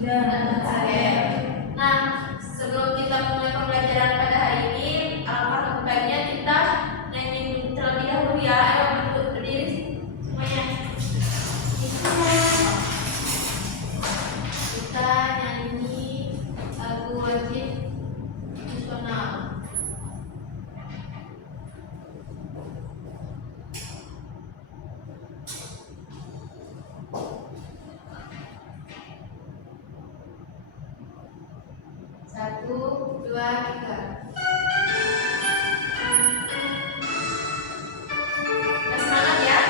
Oke. Nah, sebelum kita mulai pembelajaran pada hari ini, alangkah baiknya kita nyanyi terlebih dahulu ya. Ayo berdiri semuanya. Kita nyanyi lagu wajib nasional. Satu, dua, tiga. Semangat ya.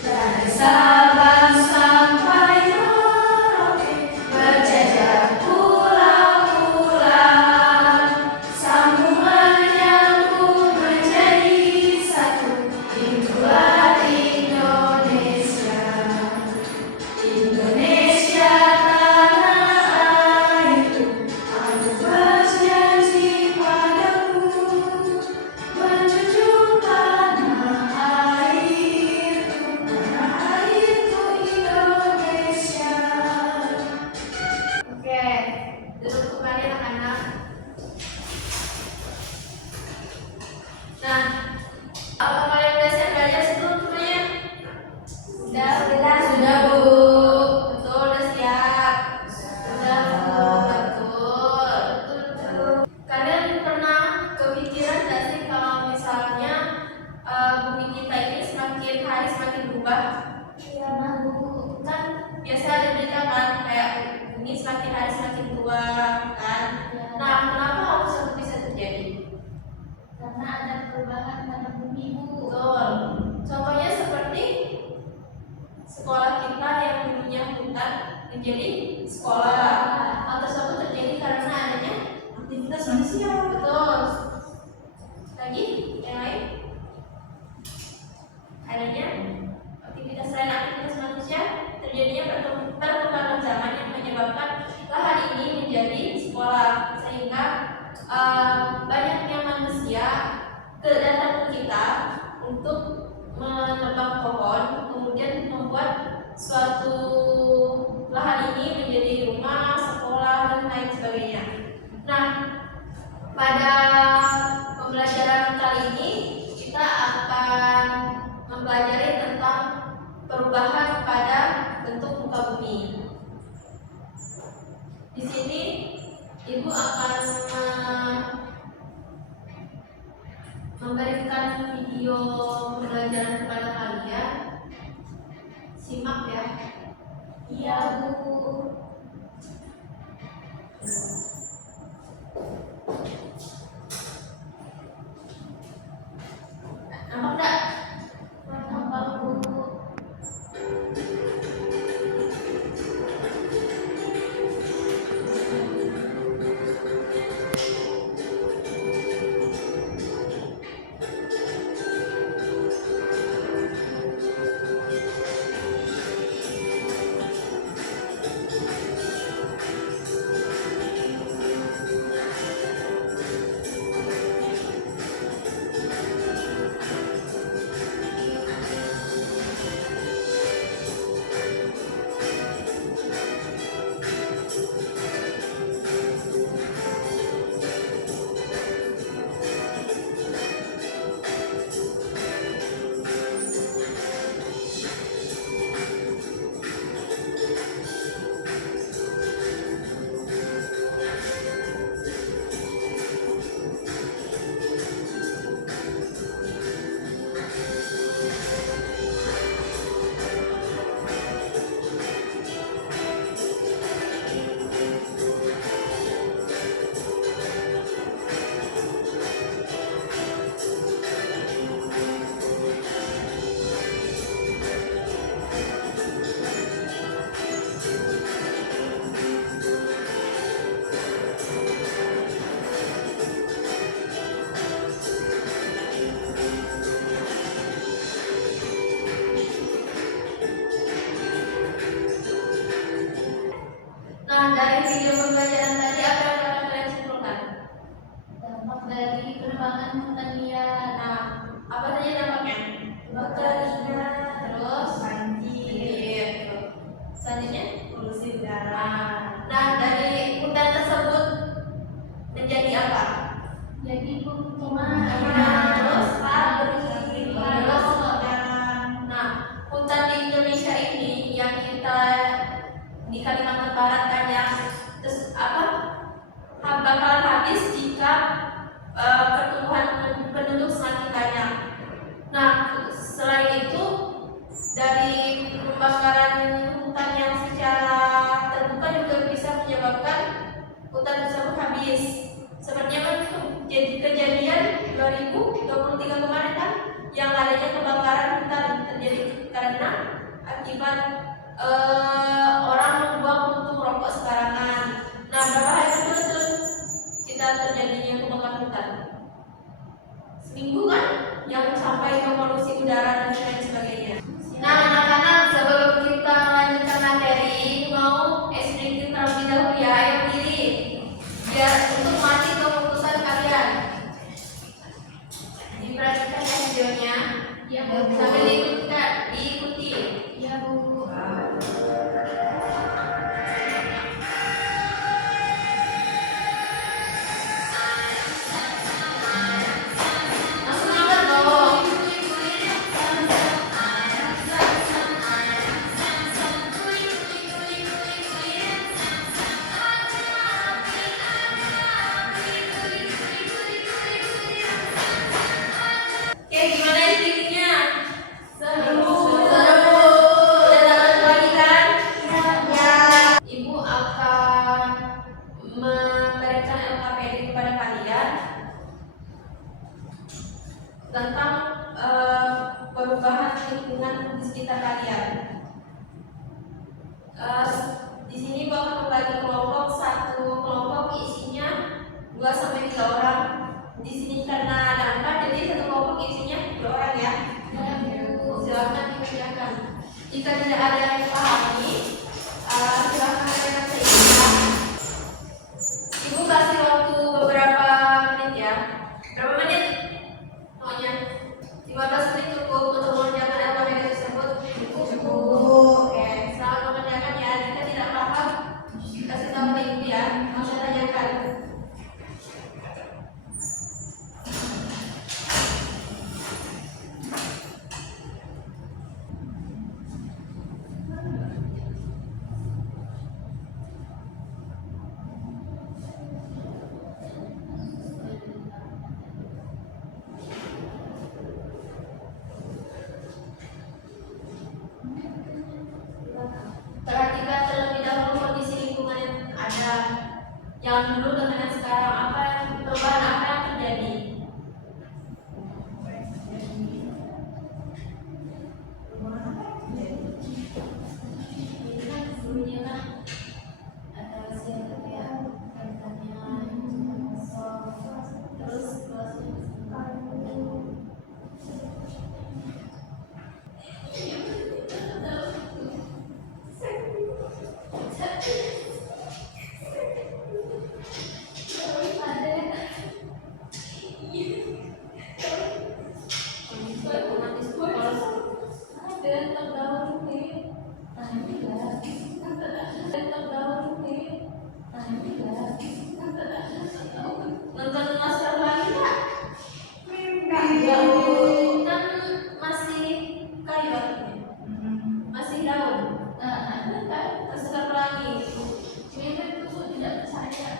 Dari Sabang sampai Merauke, berjejak pulau-pulau, sambungan nyambung menjadi satu, itulah Indonesia. Indonesia tanah airku, aku berjanji padamu, menjunjung tanah airku Indonesia. Oke, duduk kembali anak-anak. Nah, apa kalian udah siap belajar sebelumnya? Sudah Bu. Betul, udah siap. Sudah Bu, betul. Kalian pernah kepikiran gak sih kalau misalnya bumi kita ini semakin hari semakin berubah? Iya Bu. Kan biasa ada berita kan kayak bumi semakin hari semakin tua kan? Nah, kenapa hal tersebut bisa terjadi? Karena ada perubahan pada bumi Bu. Betul. Contohnya seperti sekolah kita yang dulunya hutan menjadi sekolah. Hal tersebut terjadi karena adanya aktivitas manusia. Betul. Lagi yang lain? Adanya aktivitas selain aktivitas manusia, terjadinya perkembangan zaman yang menyebabkan lahan ini menjadi sekolah, sehingga banyaknya manusia datang ke kita untuk menebang pohon, kemudian membuat suatu lahan ini menjadi rumah, sekolah, dan lain sebagainya. Nah, pada pembelajaran kali ini kita akan mempelajari tentang perubahan pada bentuk muka bumi. Di sini Ibu akan memberikan video pembelajaran kepada kalian. Simak ya. Iya Bu. Nampak enggak? Nampak Bu. di Kalimantan Barat kan ya. Terus bakalan habis jika pertumbuhan penduduk semakin banyak. Nah, selain itu dari pembakaran hutan yang secara terbuka juga bisa menyebabkan hutan tersebut habis. Sepertinya kan jadi kejadian 2023 kemarin kan, yang adanya kebakaran hutan terjadi karena akibat orang membuang puntung rokok sembarangan. Nah, berapa hari betul kita terjadinya kebakaran hutan? Seminggu kan, yang sampai ke polusi udara dan lain sebagainya. Nah, anak-anak, sebelum kita melanjutkan materi, mau sedikit terlebih dahulu ya, ayo diri biar untuk mati keputusan kalian. Diperhatikan ya videonya. Ya, Bu. Sambil diikuti. Ya, Bu. Tentang perubahan lingkungan di sekitar kalian. Di sini Bapak membagi kelompok, satu kelompok isinya 2-3 orang. Di sini karena ada 4, jadi satu kelompok isinya 2 orang ya. Silakan dikerjakan. Jika tidak ada yang pahami, silakan kalian selesaikan. Ibu kasih waktu beberapa menit ya. Berapa menit? Maunya 15 menit cukup untuk mengerjakan alfabet tersebut. Cukup. Oke, selamat mengerjakan ya. Jika tidak paham, kasih tahu ke ibu ya. Langsung tanyakan. Perhatikan terlebih dahulu kondisi lingkungan yang ada. Yang dulu dengan sekarang, perubahan apa yang terjadi? Ini kan sebelumnya kan ada siapa ya, katanya terus nonton masker lagi nggak? Kan masih kayu masih daun. Masker lagi. Ini tuh tidak percaya.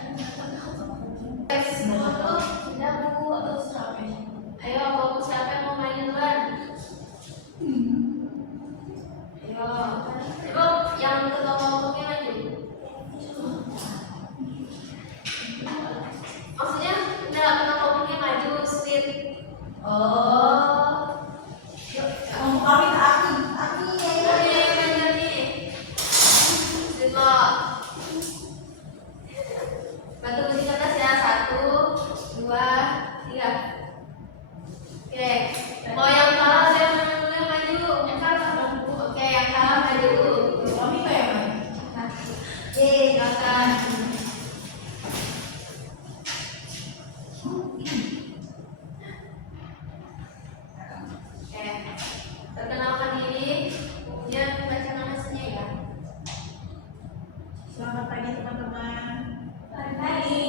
Tidak buku atau siapa? Ayo, kalau siapa yang mau main duluan? Ayo, coba yang ketua kelompoknya maju. Maksudnya tidak ketua kelompoknya maju, speed. Oh, yuk, kami maju nih. Speed lo. Bantu kunci kertas ya, 1, 2, 3. Oke, mau yang kalah saya menunggu yang maju. Yang kalah. Oke, yang kalah maju. Kami kayak mana? Silakan. Oke, perkenalkan diri, kemudian baca namanya ya. Selamat pagi teman-teman. Selamat pagi.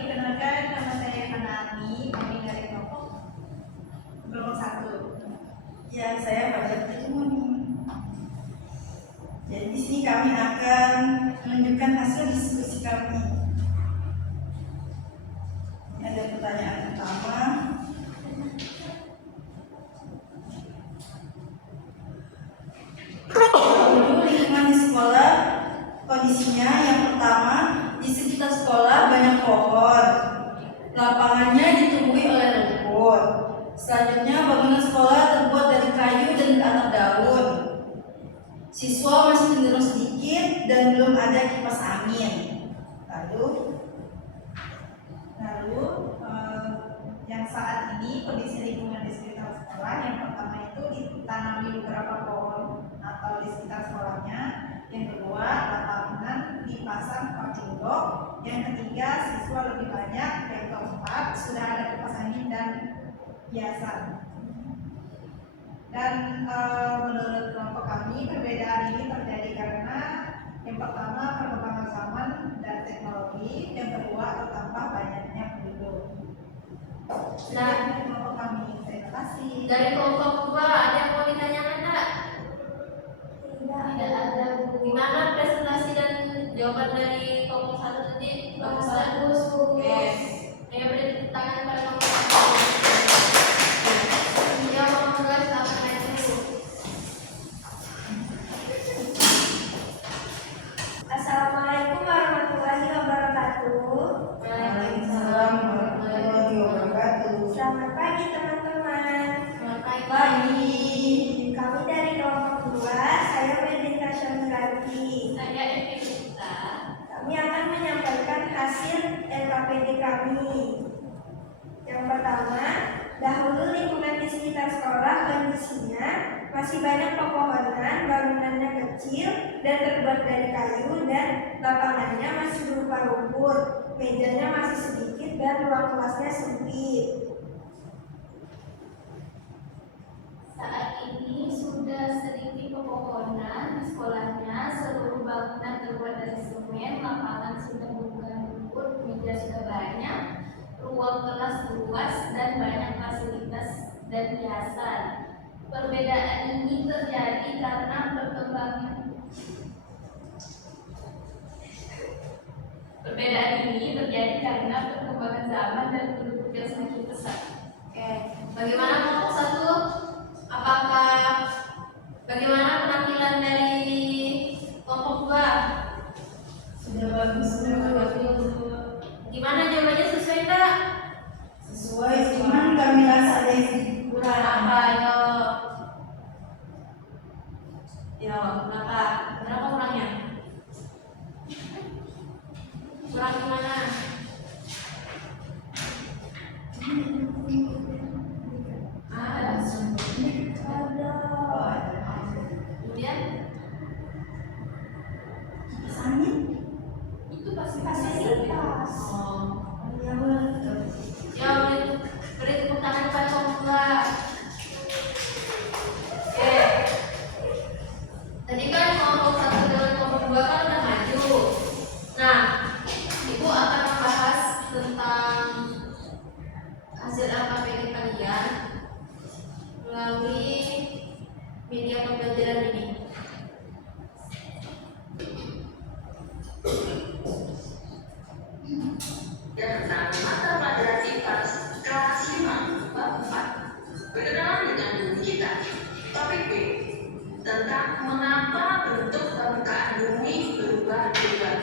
Perkenalkan, nama saya Hanani, kami dari kelompok 1. Ya, saya belajar semua nih. Jadi di sini kami akan menunjukkan hasil diskusi kami. Ini ada pertanyaan pertama. Dulu lingkungan di sekolah kondisinya yang pertama, di sekitar sekolah banyak pohon, lapangannya ditumbuhi oleh rumput. Selanjutnya bangunan sekolah terbuat dari kayu dan atap daun. Siswa masih cenderung sedikit dan belum ada kipas angin. Lalu yang saat ini kondisi lingkungan di sekitar sekolah, yang pertama itu ditanami beberapa pohon atau di sekitar sekolahnya. Yang kedua, lapangan dipasang pacu blok. Yang ketiga, siswa lebih banyak. Yang keempat, sudah ada kipas angin dan hiasan. Dan menurut kelompok kami, perbedaan ini terjadi karena yang pertama perkembangan zaman dan teknologi, yang kedua bertambah banyaknya penduduk. Nah, dari kelompok kami, terima kasih. Dari kelompok 2 ada yang mau ditanyakan enggak? Tidak ada. Gimana presentasi dan jawaban dari kelompok 1 tadi? Bagus. Oke. Ayo beri tepuk tangan pada kelompok 1. Ya, kelompok 2 silakan naik dulu. Assalamualaikum warahmatullahi wabarakatuh. Waalaikumsalam warahmatullahi wabarakatuh. Selamat pagi teman-teman. Selamat pagi. Kami dari kelompok 2, saya Medita Syamrati. Saya Evita. Kami akan menyampaikan hasil LKPD kami. Yang pertama, dahulu lingkungan di sekitar sekolah kondisinya masih banyak pepohonan, bangunannya kecil dan terbuat dari kayu dan lapangannya masih berupa rumput, mejanya masih sedikit dan ruang kelasnya sempit. Saat ini sudah sedikit pepohonan di sekolahnya, seluruh bangunan terbuat dari semen, lapangan sudah bukan rumput, meja sudah banyak, ruang kelas luas dan banyak fasilitas dan hiasan. Perbedaan ini terjadi karena perkembangan zaman dan penduduk yang semakin besar. Oke, bagaimana kelompok 1? Bagaimana penampilan dari kelompok 2? Sudah bagus. Gimana jawabannya, sesuai tak? Sesuai, cuman kami rasa ada yang sedikit kurang. Apa? Yo, kenapa? Berapa kurangnya? Kurang gimana? Kemudian Kipas angin? itu pasti Fasilitas. Ya betul. Ya, beri tepuk tangan pada kelompok 2. Oke. Tadi kan kelompok 1 dengan kelompok 2 kan udah maju. Nah, Ibu akan membahas tentang hasil LKPD kalian melalui media pembelajaran ini. Tentang mata pelajaran IPA kelas 5 bab 4. Berkenalan dengan bumi kita. Topik B, tentang mengapa bentuk permukaan bumi berubah-ubah.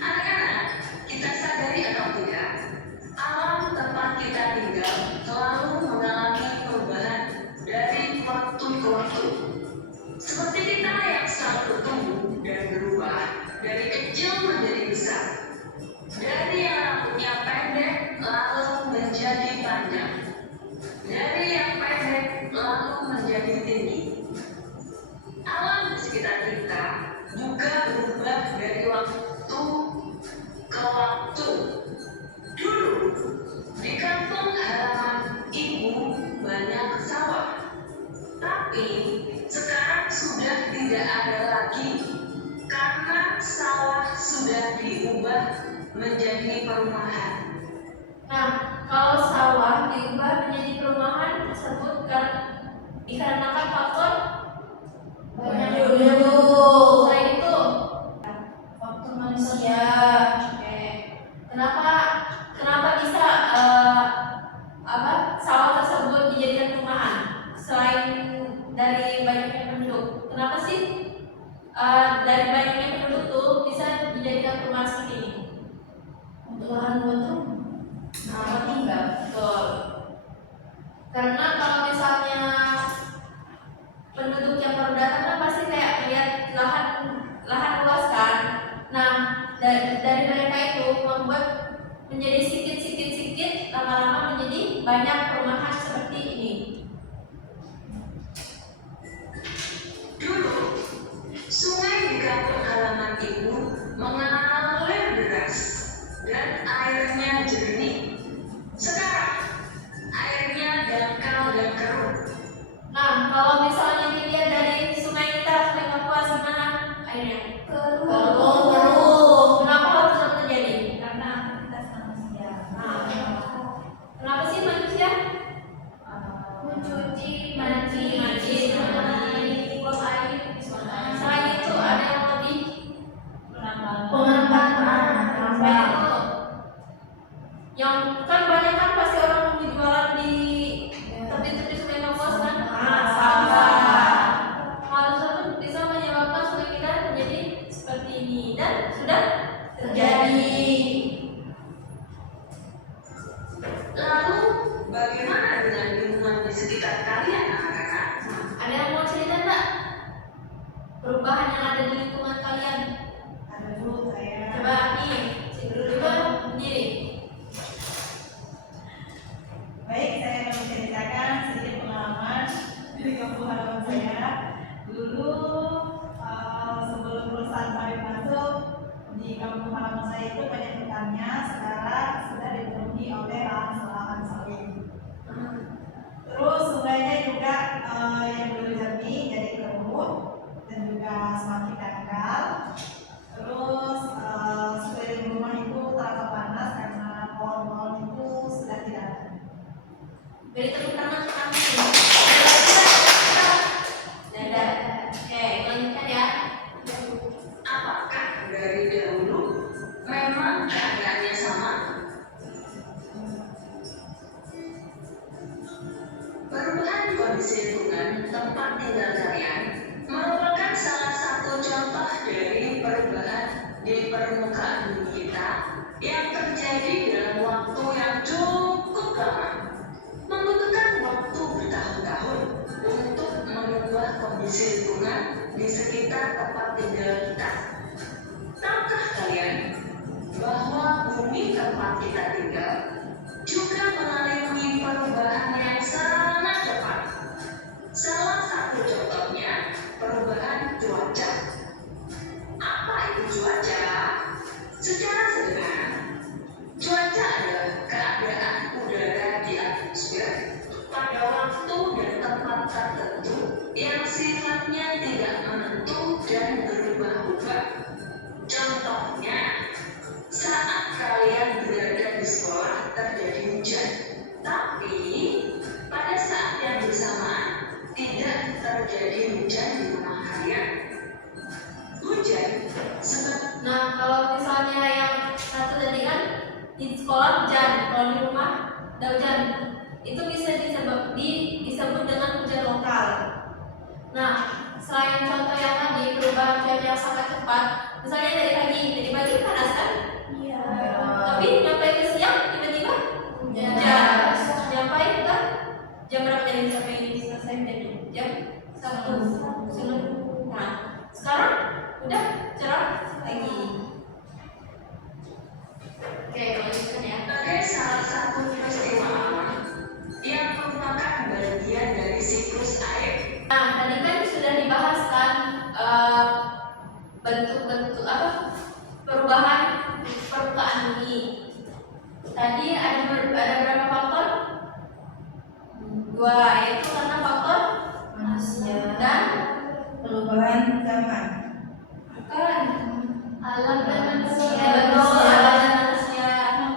Anak-anak, kita sadari atau tidak, alam tempat kita tinggal selalu mengalami perubahan dari waktu ke waktu. Seperti kita yang selalu bertumbuh dan berubah dari kecil menjadi besar, dari yang rambutnya pendek lalu menjadi panjang, dari yang pendek lalu menjadi tinggi. Alam di sekitar kita juga berubah dari waktu ke waktu. Dulu di kampung halaman ibu banyak sawah, tapi sekarang sudah tidak ada lagi karena sawah sudah diubah menjadi perumahan. Nah, kalau sawah diubah menjadi perumahan tersebut dikarenakan faktor banyak penduduk. dari banyaknya penduduk. Kenapa sih dari banyaknya penduduk tuh bisa dijadikan perumahan seperti ini? Untuk lahan buat rumah. Nah, tinggal. Betul. Karena kalau misalnya penduduk yang baru datang kan pasti kayak lihat lahan luas kan. Nah, dari mereka itu membuat menjadi sedikit lama-lama menjadi banyak perumahan seperti ini. Dulu, sungai di kampung halaman ibu mengalir deras dan airnya jernih. Sekarang, airnya dangkal dan keruh. Nah, kalau misalnya dilihat dari sungai kita, sungai Kapuas, gimana airnya? Keruh. Kenapa hal tersebut terjadi? Karena aktivitas manusia. Nah, kenapa sih manusia? Mencuci, buang air. Selain itu ada yang lebih Penambangan. yang kan banyak kan pasti orang jualan di tepi-tepi sungai Kapuas kan? Sampah. Hal tersebut bisa menyebabkan sungai kita menjadi seperti ini dan sudah terjadi. Lalu, bagaimana dengan lingkungan di sekitar kalian, anak-anak? Ada yang mau cerita enggak? Perubahan yang ada di lingkungan kalian? Ada dulu saya. Coba nih, si dulu sendiri. Baik, saya akan menceritakan sedikit pengalaman di kampung halaman saya. Dulu sebelum perusahaan sawit masuk di kampung halaman saya itu banyak hutannya. Sekarang sudah dipenuhi oleh lahan sawit. Terus sungainya juga yang dulu jernih jadi keruh dan juga semakin dangkal. Terus sekeliling rumah itu terasa panas karena pohon-pohon itu sudah tidak ada. Beri tepuk tangan untuk kami. Dadah. Oke, lanjutkan ya. Apakah dari dahulu memang keadaannya sama? Perubahan kondisi lingkungan tempat tinggal kalian merupakan salah satu contoh dari perubahan di permukaan bumi kita yang terjadi dalam waktu yang cukup lama. Membutuhkan waktu bertahun-tahun untuk mengubah kondisi lingkungan di sekitar tempat tinggal kita. Tahukah kalian bahwa bumi tempat kita tinggal juga mengalami perubahan yang sangat cepat? Salah satu contohnya perubahan cuaca. Apa itu cuaca? Secara sederhana, cuaca adalah keadaan udara di atmosfer pada waktu dan tempat tertentu yang sifatnya tidak menentu dan berubah-ubah. Contohnya, saat kalian berada di sekolah terjadi hujan, tapi pada saat yang bersamaan tidak terjadi hujan di rumah kalian. Hujan seperti Nah, kalau misalnya yang satu tadi kan di sekolah hujan, kalau di rumah ada hujan, itu bisa disebut dengan hujan lokal. Nah, selain contoh yang tadi perubahan cuaca yang sangat cepat, misalnya dari pagi panas kan? Iya. Tapi nyampe ke siang tiba-tiba hujan. Nyampe ke jam berapa tadi sampai ini selesai tadi? Jam 1. Nah, sekarang udah cerah lagi. Oke, lanjutkan ya. sebagai salah satu peristiwa alam yang merupakan bagian dari siklus air. Nah, tadi kan sudah dibahas kan bentuk-bentuk perubahan permukaan bumi. Tadi ada berapa faktor? 2, yaitu karena faktor Manusia dan perubahan zaman. bukan Alam dan manusia. betul alam dan manusia.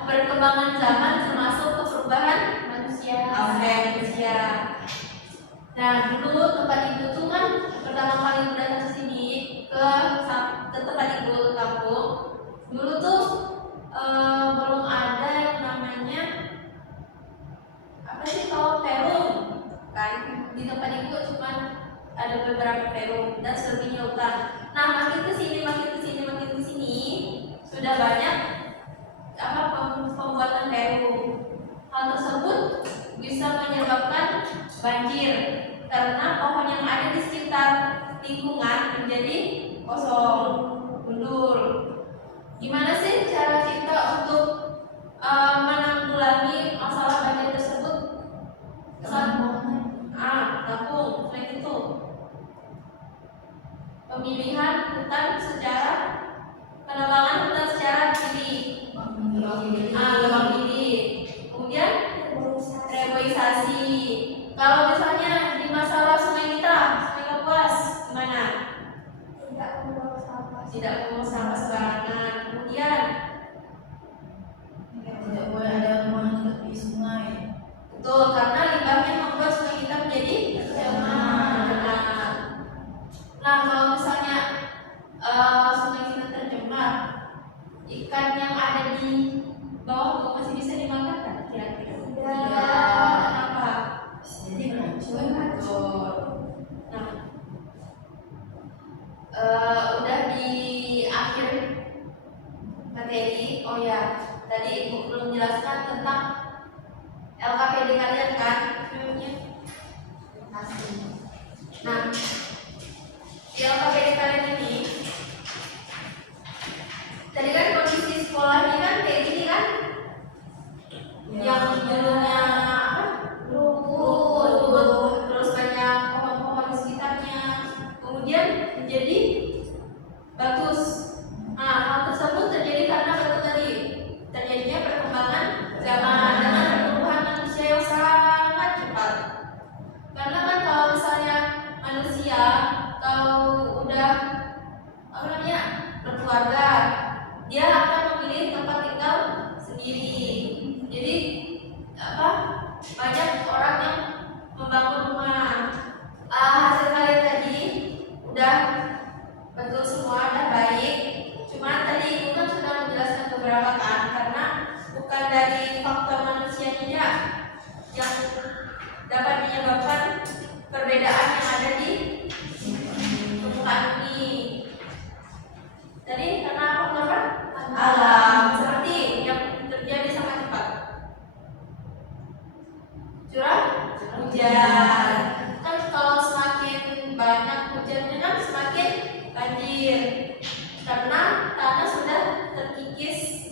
Perkembangan zaman termasuk ke perubahan Manusia. manusia. Nah, dulu tempat itu tuh kan pertama kali datang ke sini ke tempat itu kampung. Dulu tuh belum ada yang namanya apa sih, kalau perum kan di tempat tempat ibu cuma ada beberapa perum dan selebihnya hutan. Nah, makin ke sini sudah banyak pembuatan perum. Hal tersebut bisa menyebabkan banjir karena pohon yang ada di sekitar lingkungan menjadi kosong, mundur. Gimana sih cara kita untuk menanggulangi masalah banjir tersebut? Tampung. Selain itu, pemilihan hutan secara penebangan hutan secara pilih. Lebang pilih. Kemudian reboisasi. Kalau misalnya di masalah sungai kita, Sungai Kapuas, gimana? Tidak membuang sampah sembarangan. Kemudian Tidak boleh ada rumah di tepi sungai. betul, karena limbahnya membuat sungai kita menjadi tercemar. Nah, kalau misalnya sungai kita tercemar, ikan yang ada di bawah masih bisa dimakan kan? Kira-kira? Tidak. Kenapa? Jadi beracun. Betul. Nah, udah di akhir materi. Oh ya, tadi ibu belum jelaskan tentang LKPD kalian kan? Nah, di LKPD kalian ini, tadi kan kondisi sekolahnya kan kayak gini kan? Yang dulunya rumput, terus banyak pohon-pohon di sekitarnya, kemudian menjadi bagus. Nah, hal tersebut terjadi karena betul tadi terjadinya perkembangan zaman dengan pertumbuhan manusia yang sangat cepat. Karena kan kalau misalnya manusia kalau udah berkeluarga, dia akan memilih tempat tinggal sendiri. Jadi banyak orang yang membangun rumah. Hasil kalian tadi udah betul semua, udah baik. Cuma tadi ibu kan sudah menjelaskan beberapa kan, karena bukan dari faktor manusianya yang dapat menyebabkan perbedaan yang ada di permukaan bumi. Tadi karena faktor alam, seperti yang terjadi sangat cepat. Curah hujan. Kan kalau semakin banyak hujannya kan semakin banjir. Karena tanah sudah terkikis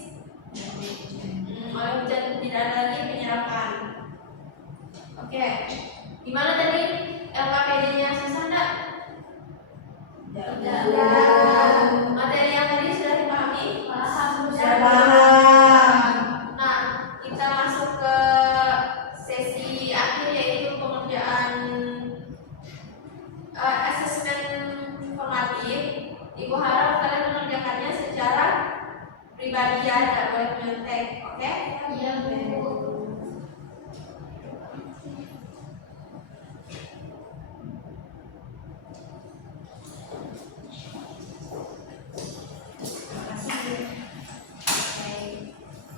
oleh hujan, tidak ada lagi penyerapan. Oke, gimana tadi LKPD-nya susah enggak? Tidak. Materi yang tadi sudah dipahami? Sudah paham. Nah, kita masuk ke sesi akhir yaitu pengerjaan asesmen formatif. Ibu harap kalian mengerjakannya secara pribadi ya, tidak boleh menyontek, oke? Iya, Bu.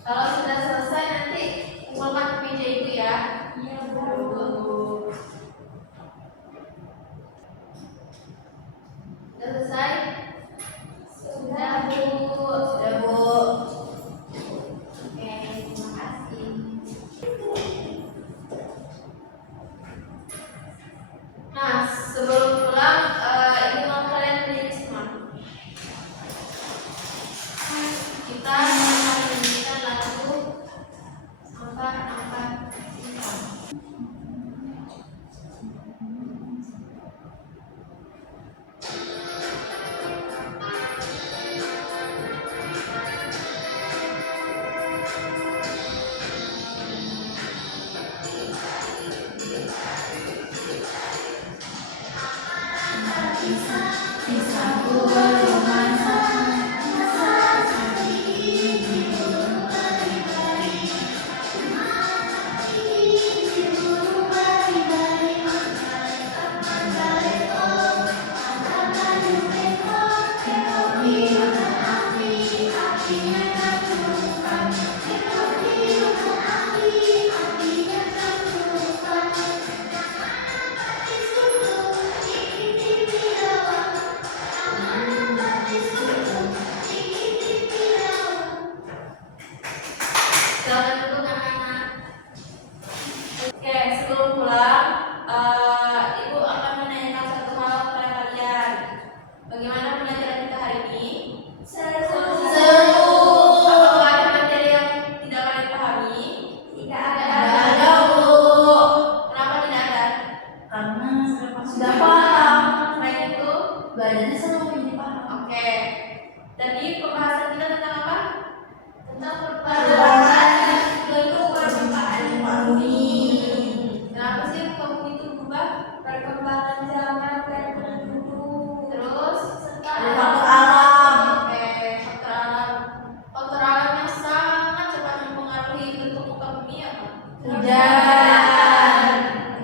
Kalau sudah selesai nanti kumpulkan ke meja ibu ya. Iya, Bu. Sudah selesai? Sudah, Bu. Sudah, Bu. Oke, terima kasih. Nah, sebelum pulang, ibu mau kalian berdiri semua. Kita akan menyanyikan lagu Angkat-Angkat Hitam. belajarnya seru jadi paham. Oke. Tadi pembahasan kita tentang apa? Tentang Perubahan bentuk permukaan bumi. Kenapa sih muka bumi itu berubah? Perkembangan zaman dan penduduk. Terus Ada faktor alam. Oke, faktor alam. Faktor alam yang sangat cepat mempengaruhi bentuk muka bumi apa? Hujan.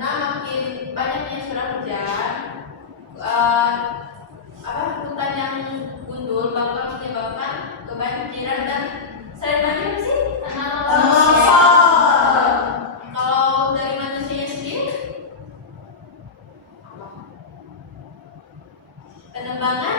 Karena makin banyaknya curah hujan, hutan yang gundul bakal menyebabkan kebanjiran dan selain banjir apa sih? Tanah Longsor. Kalau dari manusia sendiri, pengembangan